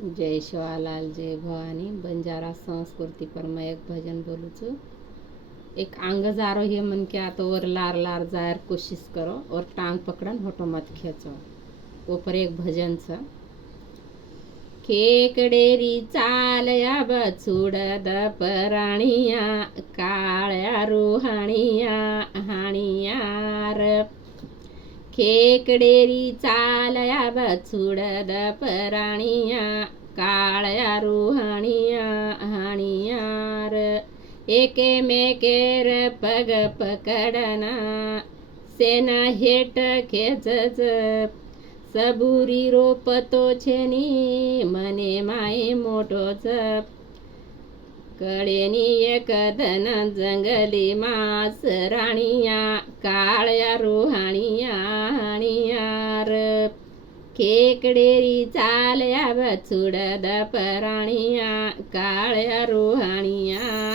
जय शिवालाल जय भवानी बंजारा संस्कृति पर मैं एक भजन बोलूँ छू। एक आंग जारो हे मन के आ तो और लार लार जायर कोशिश करो और टांग पकड़न होटो मत खेचो। ऊपर एक भजन छ। खेकडेरी चालया बछुडद पराणिया काळ्या रुहाणिया हाणियार खेकडेरी चालया बछुडद पराणिया काळ्या रुहाणिया हाणियार एके मेकेर पग पकडना सेना हेट खेचच सबुरी रोपतो छेनी मने माये मोठोच कडेनी एक धन जंगली मास राणिया काळ्या रुहाणिया हाणियार खेकडेरी चालया बछुडद पराणिया काळ्या रुहाणिया